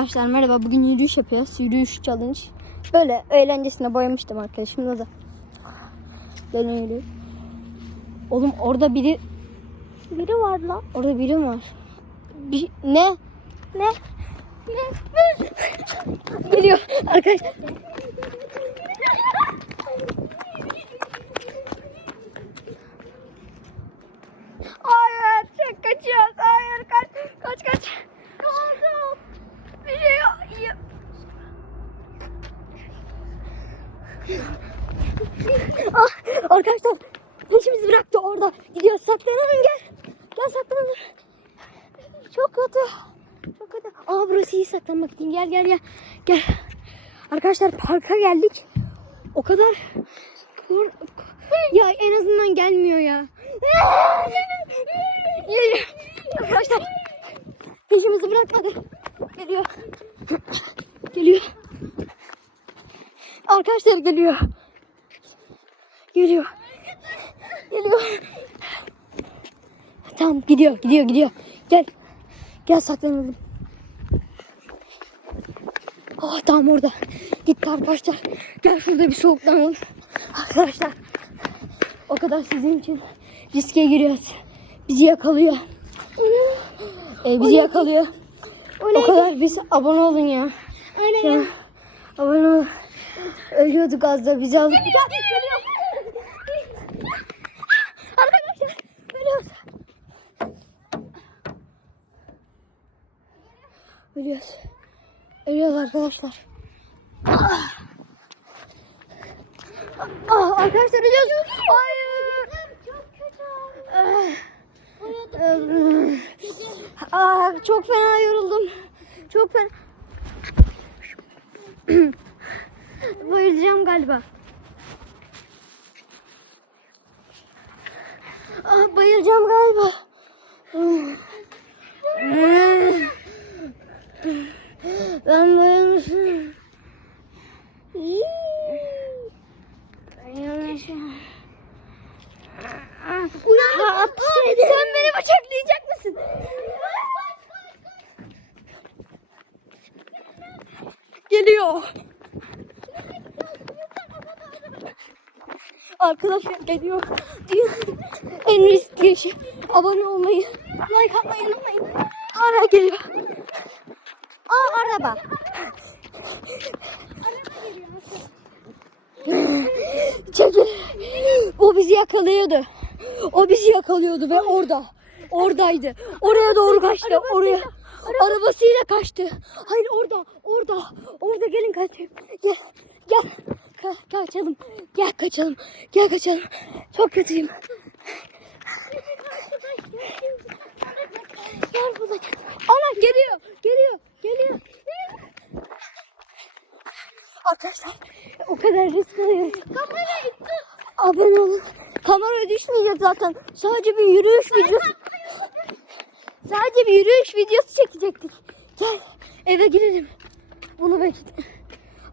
Arkadaşlar merhaba bugün yürüyüş yapıyoruz. Yürüyüş challenge. Böyle eğlencesine boyamıştım arkadaşımla da. Ben öyle. Oğlum orada biri biri var lan. Orada biri var. Bir, ne? Ne? Ne? Geliyor arkadaşlar. Ah, arkadaşlar, peşimizi bıraktı orada. Gidiyoruz, saklanalım gel. Gel saklanalım. Çok kötü. Çok kötü. Aa burası iyi saklanmak için. Gel gel gel. Gel. Arkadaşlar parka geldik. O kadar ya en azından gelmiyor ya. Arkadaşlar peşimizi bırakmadı. Geliyor. Geliyor. Arkadaşlar geliyor. Geliyor. Geliyor. Tamam gidiyor gidiyor gidiyor. Gel. Gel saklanalım. Oh tamam orada. Gitti arkadaşlar. Gel şurada bir soğuklanalım. Arkadaşlar o kadar sizin için riske giriyoruz. Bizi yakalıyor. Ee, bizi yakalıyor. O kadar biz abone olun ya. ya abone ol. Ölüyorduk az da bizi alıp. Arkadaşlar ölüyoruz. Ölüyoruz. Ölüyoruz arkadaşlar. Ah, arkadaşlar ölüyoruz. Hayır. Ah. Ah, çok fena yoruldum. Çok fena. Bayılacağım galiba. Ah, bayılacağım galiba. Geliyor. Arkadaşlar geliyor. en riskli şey. Abone olmayı, like atmayı unutmayın. Hala geliyor. Aa araba. Çekil. O bizi yakalıyordu. O bizi yakalıyordu ve orada. Oradaydı. Oraya doğru kaçtı. Oraya. Arabasıyla kaçtı. Hayır orada. Orada. Orada gelin kaçayım. Gel. Gel. Ka- kaçalım. Gel kaçalım. Gel kaçalım. Çok kötüyüm. Gel burada. Ana geliyor. Geliyor. Geliyor. Arkadaşlar o kadar risk alıyoruz. Kamerayı Abone olun. Kameraya düşmeyecek zaten. Sadece bir yürüyüş videosu. Sadece bir yürüyüş videosu çekecektik. Gel eve girelim. Bunu bekle.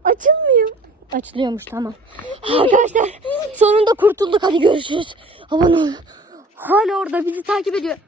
Açılmıyor. Açılıyormuş tamam. Arkadaşlar sonunda kurtulduk. Hadi görüşürüz. Abone olun. Hala orada bizi takip ediyor.